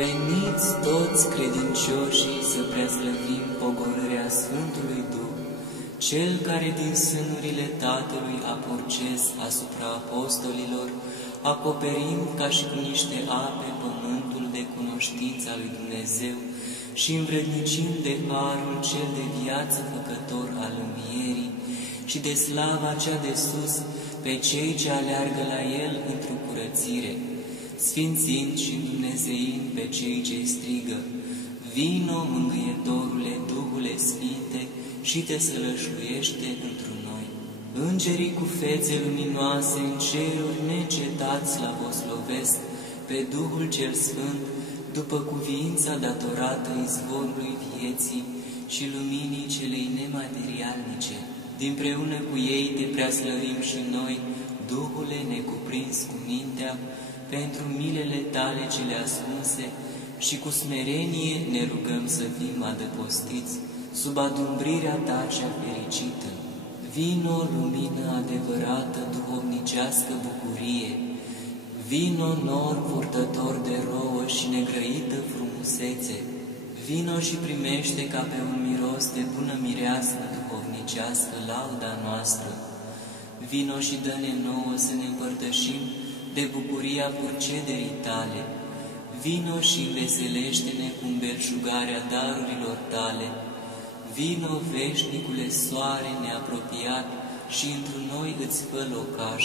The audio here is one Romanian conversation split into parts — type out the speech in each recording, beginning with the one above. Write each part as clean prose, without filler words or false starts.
Veniți toți credincioșii să preaslăvim pogorârea Sfântului Duh, Cel care din sânurile Tatălui a purces asupra apostolilor, acoperind ca și cu niște ape pământul de cunoștința lui Dumnezeu și învrednicind de harul cel de viață făcător al învierii și de slava cea de sus pe cei ce aleargă la El într-o curățire, sfințind și îndumnezeind pe cei ce strigă: Vino, Mângâietorule, Duhule Sfinte, și te sălășluiește întru noi. Îngerii cu fețe luminoase în ceruri neîncetat slavoslovesc pe Duhul cel Sfânt, după cuviința datorată izvorului vieții și luminii celei nematerialnice. Dinpreună cu ei te preaslăvim și noi, Duhule necuprins cu mintea, pentru milele tale cele ascunse, și cu smerenie ne rugăm să fim adăpostiți sub adumbrirea ta cea fericită. Vino, lumină adevărată, duhovnicească bucurie, vino, nor purtător de rouă și negrăită frumusețe, vino și primește ca pe un miros de bună mireasmă duhovnicească lauda noastră. Vino și dă-ne nouă să ne împărtășim de bucuria purcederii tale. Vino și înveselește-ne cu belșugarea darurilor tale. Vino, veșnicule soare neapropiat, și întru noi îți fă locaș.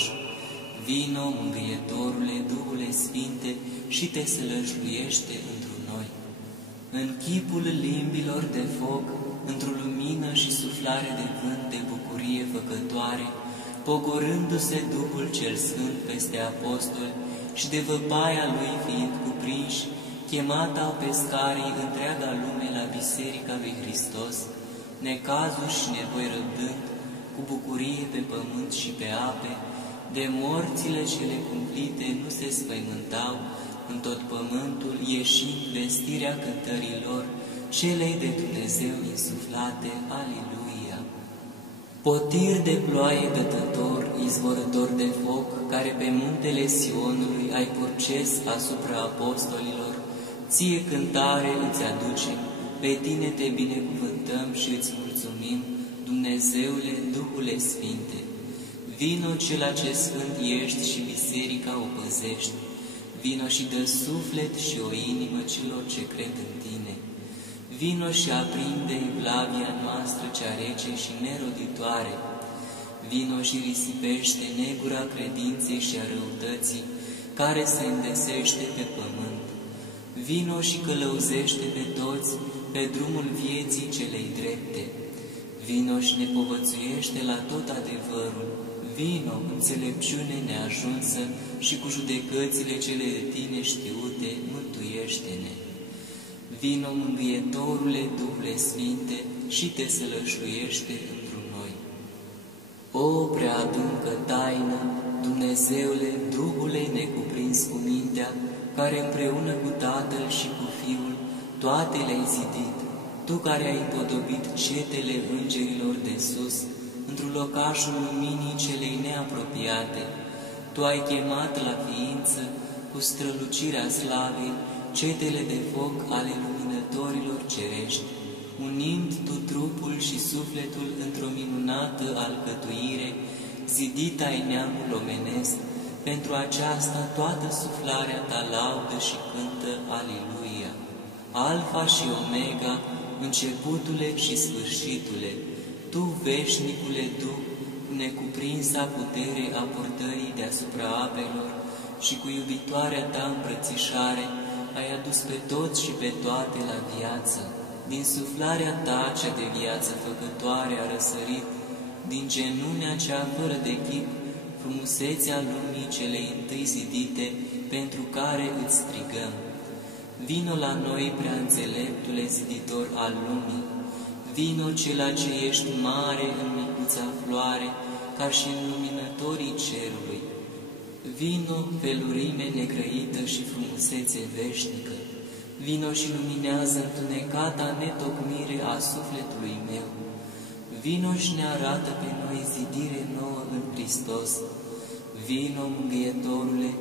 Vino, Mângâietorule, Duhule Sfinte, și te sălășluiește întru noi. În chipul limbilor de foc, într-o lumină și suflare de vânt de bucurie făcătoare, pogorându-se Duhul cel Sfânt peste apostoli și de văpaia lui fiind cuprinși, chemat au pescarii întreaga lume la Biserica lui Hristos, necazuri și nevoi răbdând, cu bucurie pe pământ și pe ape, de morțile cele cumplite nu se spăimântau, în tot pământul ieșind vestirea cântărilor celei de Dumnezeu insuflate. Aleluia! Potir de ploaie dătător, izvorător de foc, care pe muntele Sionului ai purces asupra apostolilor, ție cântare îți aducem, pe tine te binecuvântăm și îți mulțumim, Dumnezeule, Duhule Sfinte. Vino cela ce sfânt ești și biserica o păzești, vino și dă suflet și o inimă celor ce cred în tine. Vino și aprinde evlavia noastră cea rece și neroditoare. Vino și risipește negura credinței și a răutății, care se îndesește pe pământ. Vino și călăuzește pe toți pe drumul vieții celei drepte. Vino și ne povățuiește la tot adevărul. Vino, înțelepciune neajunsă, și cu judecățile cele de tine știute, mântuiește-ne. Vino, Mângâietorule, Duhule Sfinte, și te sălășluiește întru noi. O prea adâncă taină, Dumnezeule, Duhule necuprins cu mintea, care împreună cu Tatăl și cu Fiul toate le-ai zidit, Tu care ai împodobit cetele îngerilor de sus, într-un locașul luminii celei neapropiate, Tu ai chemat la ființă, cu strălucirea slavei, cetele de foc ale luminătorilor cerești, unind Tu trupul și sufletul într-o minunată alcătuire, zidit ai neamul omenesc, pentru aceasta toată suflarea Ta laudă și cântă Aleluia. Alfa și Omega, începutule și sfârșitule, Tu, veșnicule Duh, cu necuprinsa putere a purtării deasupra apelor și cu iubitoarea Ta îmbrățișare, ai adus pe toți și pe toate la viață. Din suflarea Ta cea de viață făcătoare a răsărit, din genunea cea fără de chip, frumusețea lumii celei întâi zidite, pentru care îți strigăm. Vino la noi, prea înțeleptule ziditor al lumii, vino cela ce ești mare în micuța floare, ca și în luminătorii cerului. Vino, velurime negrăită și frumusețe veșnică, Vino și luminează întunecata netocmire a sufletului meu. Vino și ne arată pe noi zidire nouă în Hristos. Vino, Mângâietorule,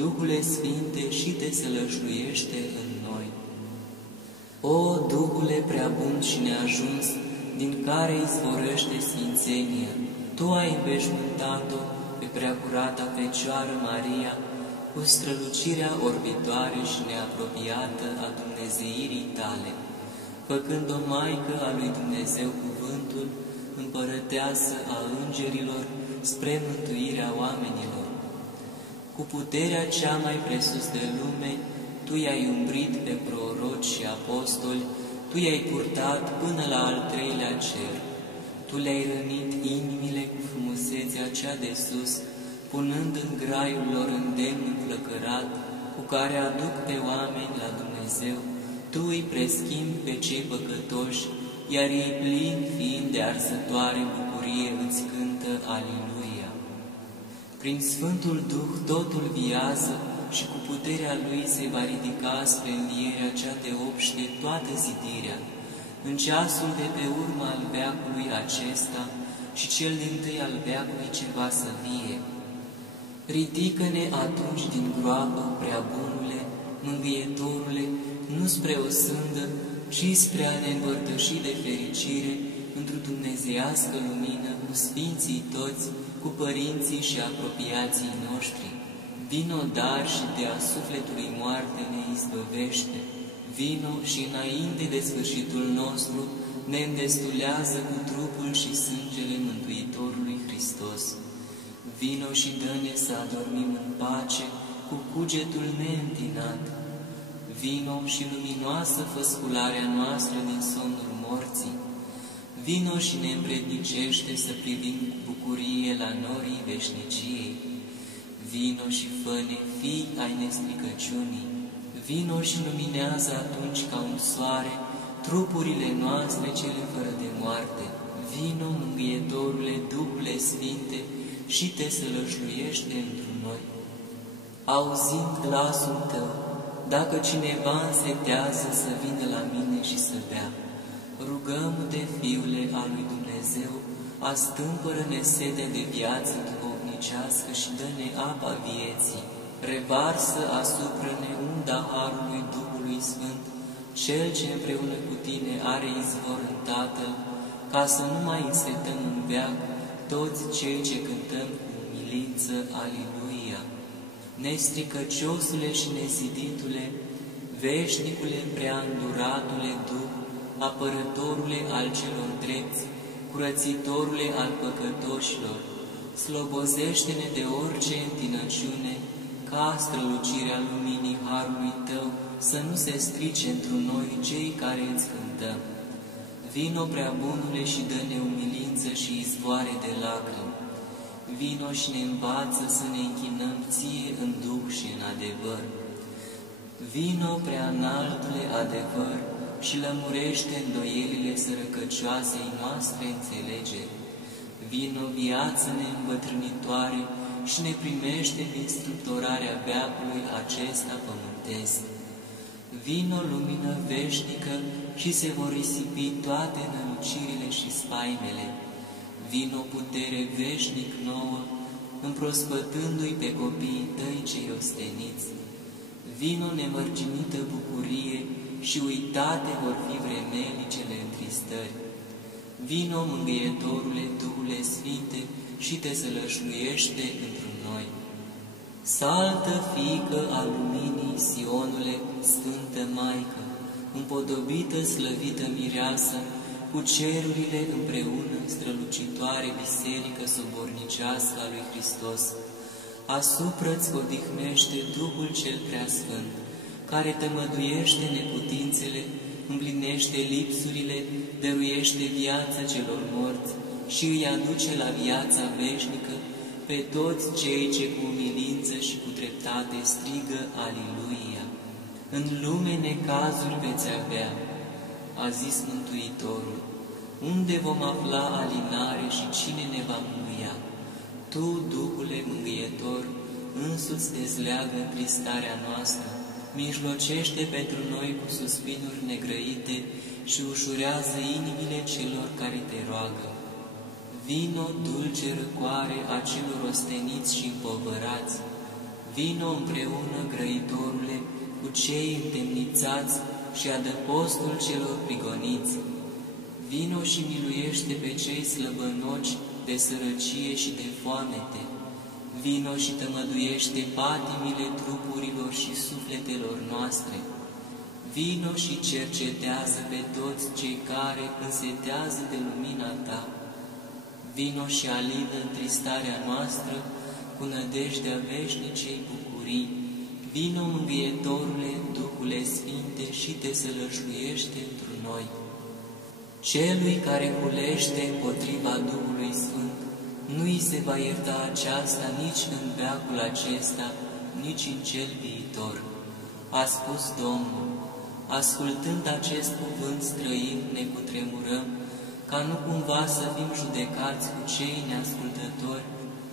Duhule Sfinte, și te sălășluiește în noi. O, Duhule prea bun și neajuns, din care izvorăște sfințenia, Tu ai înveșmântat-o pe preacurata Fecioară Maria cu strălucirea orbitoare și neapropiată a Dumnezeirii Tale, făcând-o Maică a lui Dumnezeu Cuvântul, împărăteasă a îngerilor, spre mântuirea oamenilor. Cu puterea cea mai presus de lume, Tu i-ai umbrit pe proroci și apostoli, Tu i-ai purtat până la al treilea cer. Tu le-ai rănit inimile cu frumusețea cea de sus, punând în graiul lor îndemn înflăcărat, cu care aduc pe oameni la Dumnezeu. Tu îi preschimbi pe cei păcătoși, iar ei plini fiind de arsătoare bucurie îți cântă Aliluia. Prin Sfântul Duh totul viază și cu puterea Lui se va ridica spre învierea cea de obște toată zidirea, în ceasul de pe urmă al veacului acesta și cel dintâi al veacului ce va să vie. Ridică-ne atunci din groapă, prea bunule, Mângâietorule, nu spre o sândă, ci spre a ne împărtăși de fericire într-o dumnezeiască lumină cu sfinții toți, cu părinții și apropiații noștri. Vino, dar și de-a sufletului moarte ne izbăvește. Vino și înainte de sfârșitul nostru ne îndestulează cu trupul și sângele Mântuitorului Hristos. Vino și dă-ne să adormim în pace cu cugetul neîntinat. Vino și luminoasă fă scularea noastră din somnul morții. Vino și ne împrednicește să privim cu bucurie la norii veșniciei. Vino și fă-ne fii ai nestricăciunii. Vino și luminează atunci ca un soare trupurile noastre cele fără de moarte. Vino, Mângâietorule, Duhule Sfinte, și te sălășluiește într noi. Auzind glasul Tău, dacă cineva însetează să vină la mine și să bea, rugăm-te, Fiule al lui Dumnezeu, astâmpără-ne setea de viață duhovnicească și dă-ne apa vieții. Revarsă asupra-ne unda harului Duhului Sfânt, Cel ce împreună cu Tine are izvor în Tatăl, ca să nu mai însetăm în veac toți cei ce cântăm cu umilință Aliluia. Nestricăciosule și neziditule, veșnicule prea înduratule Duh, apărătorule al celor drepți, curățitorule al păcătoșilor, slobozește-ne de orice întinăciune, ca strălucirea luminii harului Tău să nu se strice într noi cei care îți cântăm. Vino, prea bunule, și dă-ne umilință și izvoare de lacrimi. Vino și ne învață să ne închinăm Ție în Duh și în adevăr. Vino, prea înaltule adevăr, și lămurește îndoielile sărăcăcioasei noastre înțelegeri. Vino, viață neîmbătrânitoare, și ne primește din strâmtorarea veacului acesta pământesc. Vino, lumină veșnică, și se vor risipi toate nălucirile și spaimele. Vino, putere veșnic nouă, împrospătându-i pe copiii Tăi cei osteniți. Vino, nemărginită bucurie, și uitate vor fi vremelicele întristări. Vino, Mângâietorule, Duhule Sfinte, și te sălășluiește într noi. Saltă, Fiică a luminii, Sionule, Sfântă Maică, împodobită, slăvită mireasă, cu cerurile împreună, strălucitoare biserică sobornicească a lui Hristos, asupra-ți odihnește Duhul cel Preasfânt, care tămăduiește neputințele, împlinește lipsurile, dăruiește viața celor morți și îi aduce la viața veșnică pe toți cei ce cu umilință și cu dreptate strigă Aliluia. În lume necazuri veți avea, a zis Mântuitorul, unde vom afla alinare și cine ne va mângâia? Tu, Duhule Mângâietor, însuți dezleagă întristarea noastră, mijlocește pentru noi cu suspinuri negrăite și ușurează inimile celor care te roagă. Vino, dulce răcoare a celor osteniți și împovărați, vino împreună, grăitorule, cu cei întemnițați și adăpostul celor prigoniți. Vino și miluiește pe cei slăbănoci de sărăcie și de foamete. Vino și tămăduiește patimile trupurilor și sufletelor noastre. Vino și cercetează pe toți cei care însetează de lumina Ta. Vino și alină întristarea noastră cu nădejdea veșnicei bucurii. Vino, Mângâietorule, Duhule Sfinte, și te sălășluiește întru noi. Celui care hulește împotriva Duhului Sfânt, nu-i se va ierta aceasta nici în veacul acesta, nici în cel viitor. A spus Domnul. Ascultând acest cuvânt străin, ne cutremurăm, ca nu cumva să fim judecați cu cei neascultători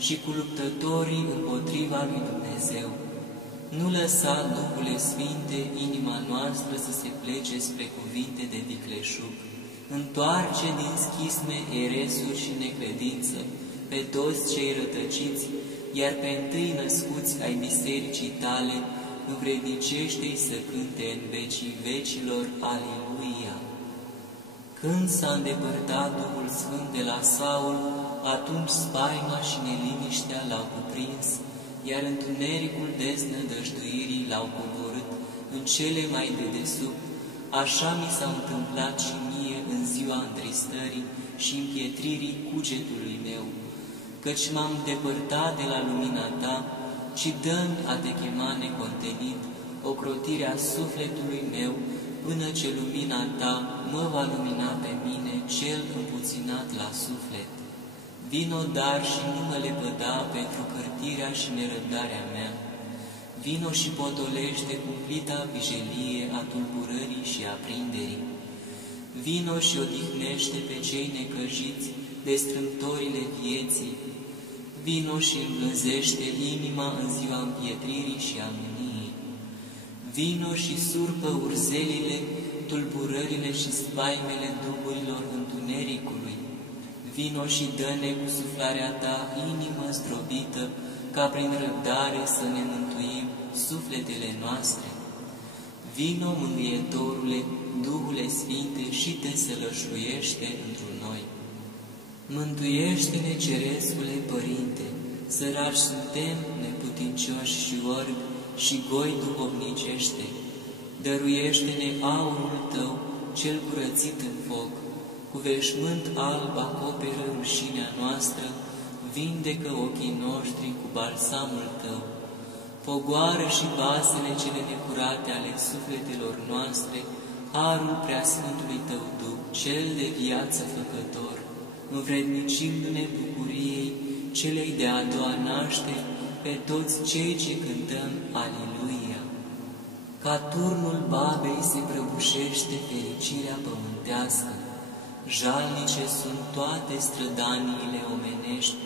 și cu luptătorii împotriva lui Dumnezeu. Nu lăsa, Duhule Sfinte, inima noastră să se plece spre cuvinte de vicleșug. Întoarce din schisme, eresuri și necredință pe toți cei rătăciți, iar pe întâi născuți ai bisericii Tale, învrednicește-i să cânte în vecii vecilor, Aliluia! Când s-a îndepărtat Duhul Sfânt de la Saul, atunci spaima și neliniștea l-au cuprins, iar întunericul deznădăjduirii l-au coborât în cele mai dedesubt. Așa mi s-a întâmplat și mie în ziua întristării și împietririi cugetului meu, căci m-am depărtat de la lumina Ta, ci dă-mi a Te chema necontenit ocrotirea sufletului meu, până ce lumina Ta mă va lumina pe mine, cel împuținat la suflet. Vino, dar și nu mă lepăda pentru cârtirea și nerăbdarea mea. Vino și potolește cumplita vijelie a tulburării și aprinderii. Vino și odihnește pe cei necăjiți de strâmtorile vieții. Vino și îmblânzește inima în ziua împietririi și a mâniei. Vino și surpă urzelile, tulburările și spaimele duhurilor întunericului. Vino și dă-ne cu suflarea Ta inimă zdrobită, ca prin răbdare să ne mântuim sufletele noastre. Vino, Mângâietorule, Duhule Sfinte, și te sălășluiește întru noi. Mântuiește-ne, Cerescule Părinte, săraci suntem, neputincioși și orbi și goi duhovnicește. Dăruiește-ne aurul Tău, cel curățit în foc, cu veșmânt alb acoperă rușinea noastră, vindecă ochii noștri cu balsamul Tău. Pogoară și vasele cele necurate ale sufletelor noastre, harul preasfântului Tău Duh, cel de viață făcător, învrednicindu-ne bucuriei celei de-a doua nașteri pe toți cei ce cântăm Aliluia. Ca turnul babei se prăbușește fericirea pământească, jalnice sunt toate strădaniile omenești,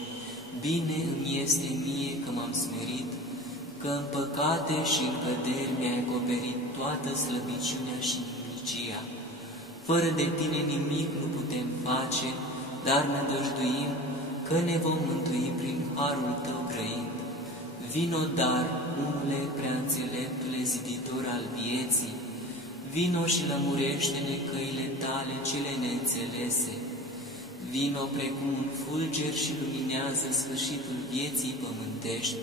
bine îmi este mie că m-am smerit, că în păcate și în căderi mi-ai acoperit toată slăbiciunea și nimicigia. Fără de Tine nimic nu putem face, dar nădăjduim că ne vom mântui prin harul Tău grăind. Vino, dar, umule preaînțeleptule, ziditor al vieții, vino și lămurește-ne căile Tale cele neînțelese. Vino precum un fulger și luminează sfârșitul vieții pământești.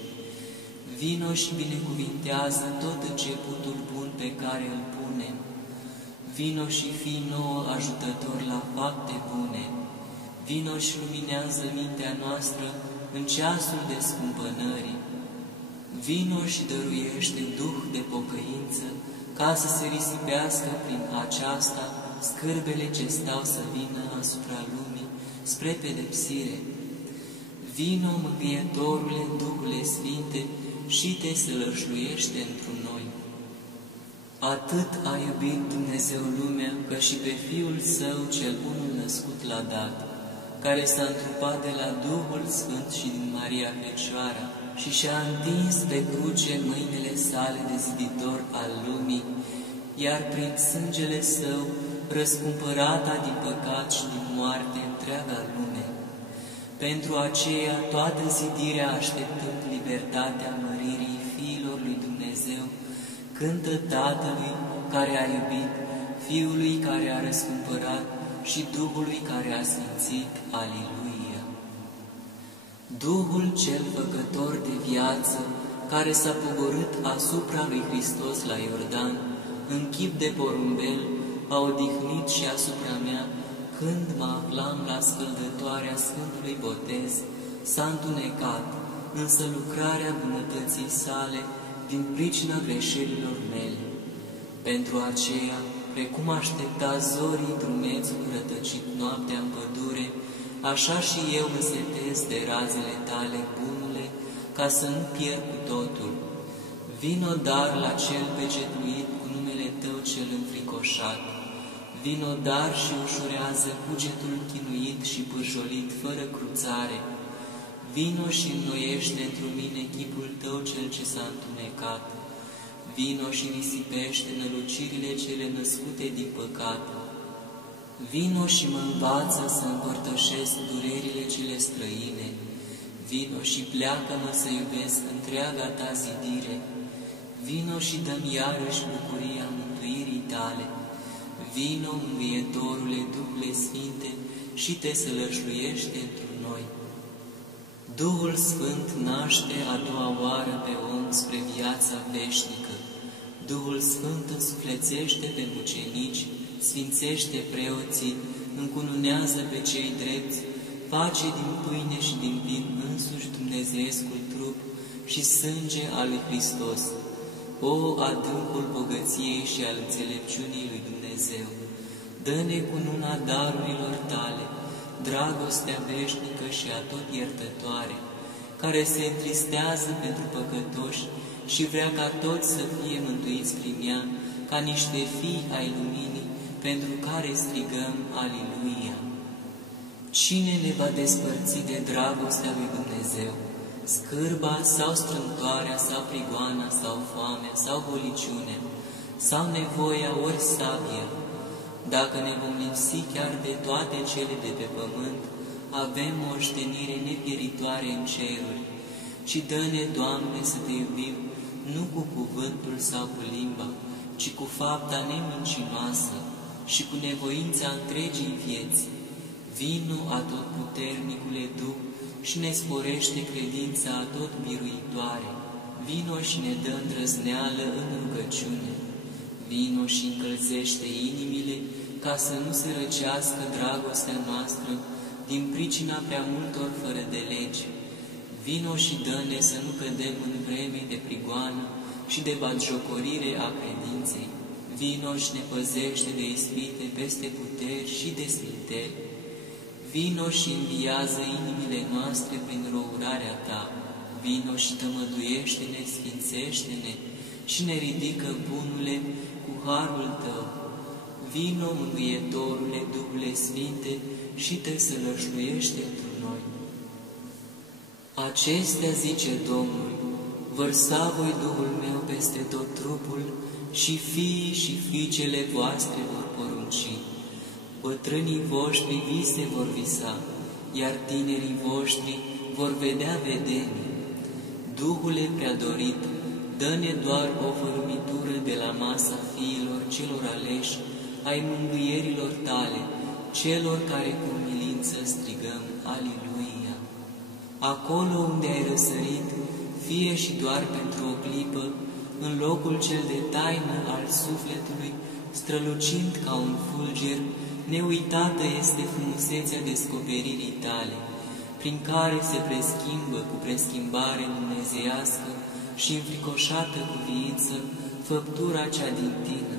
Vino și binecuvintează tot începutul bun pe care îl punem. Vino și fii nouă ajutător la fapte bune. Vino și luminează mintea noastră în ceasul descumpănării. Vino și dăruiește duh de pocăință, ca să se risipească prin aceasta scârbele ce stau să vină asupra lumii spre pedepsire. Vino, Mângâietorule, Duhule Sfinte, și te sălășluiește întru noi. Atât a iubit Dumnezeu lumea, că și pe Fiul Său cel unul născut l-a dat, care s-a întrupat de la Duhul Sfânt și din Maria Fecioara, și și-a întins pe cruce mâinile sale de ziditor al lumii, iar prin sângele Său răscumpărata din păcat și din moarte întreaga lume. Pentru aceea, toată zidirea așteptând libertatea măririi fiilor lui Dumnezeu, cântă Tatălui care a iubit, Fiului care a răscumpărat și Duhului care a sfințit. Aliluia! Duhul cel făcător de viață, care s-a pogorât asupra lui Hristos la Iordan, în chip de porumbel, a odihnit și asupra mea, când mă aflam la scăldătoarea Sfântului Botez, s-a întunecat, însă lucrarea bunătății sale din pricina greșelilor mele. Pentru aceea, precum aștepta zorii drumețul rătăcit noaptea în pădure, așa și eu mă setez de razele tale, bunule, ca să nu pierd cu totul. Vino dar la cel pecetuit cu numele tău cel înfricoșat. Vino dar și ușurează cugetul chinuit și pârjolit fără cruțare. Vino și înnoiește într-un mine chipul tău cel ce s-a întunecat. Vino și risipește nălucirile cele născute din păcat. Vino și mă învață să împărtășesc durerile cele străine. Vino și pleacă-mă să iubesc întreaga ta zidire. Vino și dă-mi iarăși bucuria mântuirii tale. Vino, Mângâietorule, Duhule Sfinte, și te sălășluiește într noi. Duhul Sfânt naște a doua oară pe om spre viața veșnică. Duhul Sfânt însuflețește pe mucenici, sfințește preoții, încununează pe cei drepți, face din pâine și din vin însuși dumnezeescul trup și sânge al lui Hristos. O, adâncul bogăției și al înțelepciunii lui Dumnezeu! Dă-ne cununa darurilor tale, dragostea veșnică și atot iertătoare, care se întristează pentru păcătoși și vrea ca toți să fie mântuiți prin ea, ca niște fii ai luminii, pentru care strigăm Aliluia! Cine ne va despărți de dragostea lui Dumnezeu? Scârba sau strâmtoarea sau prigoana sau foamea sau boliciunea sau nevoia ori sabia? Dacă ne vom lipsi chiar de toate cele de pe pământ, avem moștenire nepieritoare în ceruri. Și dă-ne, Doamne, să te iubim, nu cu cuvântul sau cu limba, ci cu fapta nemincinoasă și cu nevoința întregii vieți. Vino atotputernicule Duh și ne sporește credința atot biruitoare. Vino și ne dă îndrăzneală în rugăciune. Vino și încălzește inimile, ca să nu se răcească dragostea noastră din pricina prea multor fără de legi. Vino și dă-ne să nu cădem în vreme de prigoană și de batjocorire a credinței. Vino și ne păzește de ispite peste puteri și de sminteri. Vino și înviază inimile noastre prin răurarea ta. Vino și tămăduiește-ne, sfințește-ne și ne ridică, bunule, cu harul tău. Vino, Mângâietorule, Duhule Sfinte, și te sălășluiește într noi. Acestea, zice Domnul, vărsa voi Duhul meu peste tot trupul și fiii și fiicele voastre vor porunci. Bătrânii voștri vise vor visa, iar tinerii voștri vor vedea vedenii. Duhule prea dorit, dă-ne doar o fărâmitură de la masa fiilor celor aleși, ai mângâierilor tale, celor care cu milință strigăm Aliluia. Acolo unde ai răsărit, fie și doar pentru o clipă, în locul cel de taină al sufletului, strălucind ca un fulger, neuitată este frumusețea descoperirii tale, prin care se preschimbă cu preschimbare dumnezeiască și înfricoșată cu viință făptura cea din tine.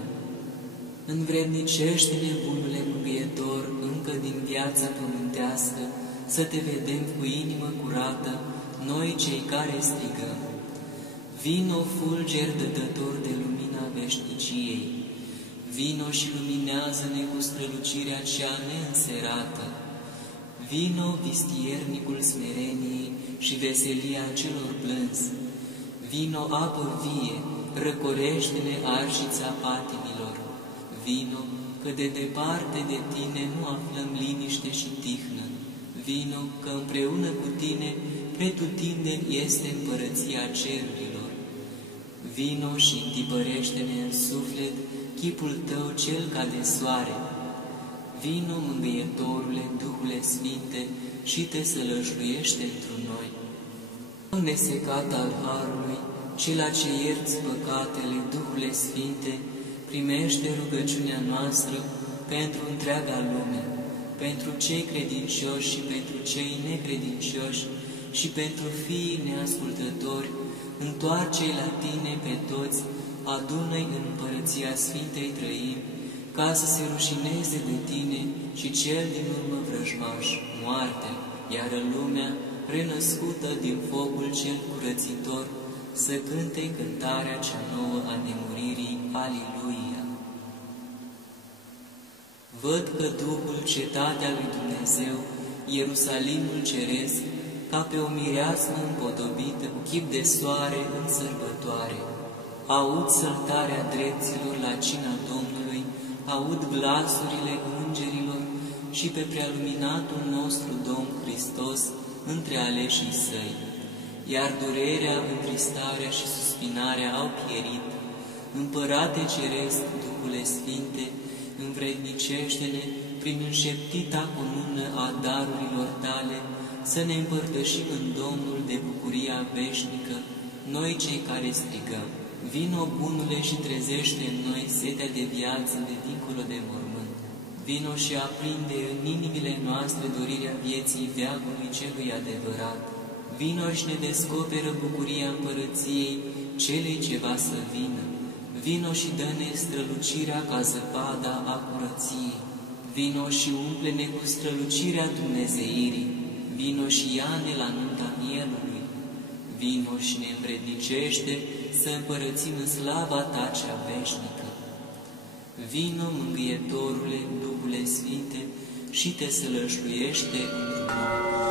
Învrednicește-ne, bunule Mângâietor, încă din viața pământească, să te vedem cu inimă curată, noi cei care strigăm. Vino, fulger dătător de lumina veșniciei, vino și luminează-ne cu strălucirea cea neînserată. Vino, vistiernicul smereniei și veselia celor plânsi. Vino, apă vie, răcorește-ne arșița patimilor. Vino, că de departe de tine nu aflăm liniște și tihnă. Vino, că împreună cu tine pretutindeni este împărăția cerurilor. Vino și întipărește-ne în suflet chipul tău cel ca de soare. Vino, mângâietorule, Duhule Sfinte, și te sălășluiește întru noi. Nesecat al Harului, cela ce ierți păcatele, Duhule Sfinte, primește rugăciunea noastră pentru întreaga lume, pentru cei credincioși și pentru cei necredincioși și pentru fiii neascultători. Întoarce-i la tine pe toți, adună-i în împărăția Sfintei Trăimi, ca să se rușineze de tine și cel din urmă vrăjmaș, moartea, iar lumea, renăscută din focul cel curățitor, să cânte cântarea cea nouă a nemuririi. Aliluia! Văd că Duhul, cetatea lui Dumnezeu, Ierusalimul ceresc, ca pe o mireasmă împodobită cu chip de soare în sărbătoare. Aud săltarea drepților la cina Domnului, aud glasurile îngerilor și pe prealuminatul nostru Domn Hristos între aleșii săi. Iar durerea, întristarea și suspinarea au pierit. Împărate Ceresc, Duhule Sfinte, învrednicește-ne prin înșeptita cunună a darurilor tale, să ne împărtășim în Domnul de bucuria veșnică, noi cei care strigăm. Vino, Bunule, și trezește în noi setea de viață de dincolo de mormânt. Vino și aprinde în inimile noastre dorirea vieții veacului celui adevărat. Vino și ne descoperă bucuria împărăției celei ce va să vină. Vino și dă-ne strălucirea ca zăpada a curăției. Vino și umple-ne cu strălucirea dumnezeirii. Vino și ia-ne la nunta mielului. Vino și ne învrednicește să împărățim în slava ta cea veșnică. Vino, mângâietorule, Duhule Sfinte, și te sălășluiește într-un nou.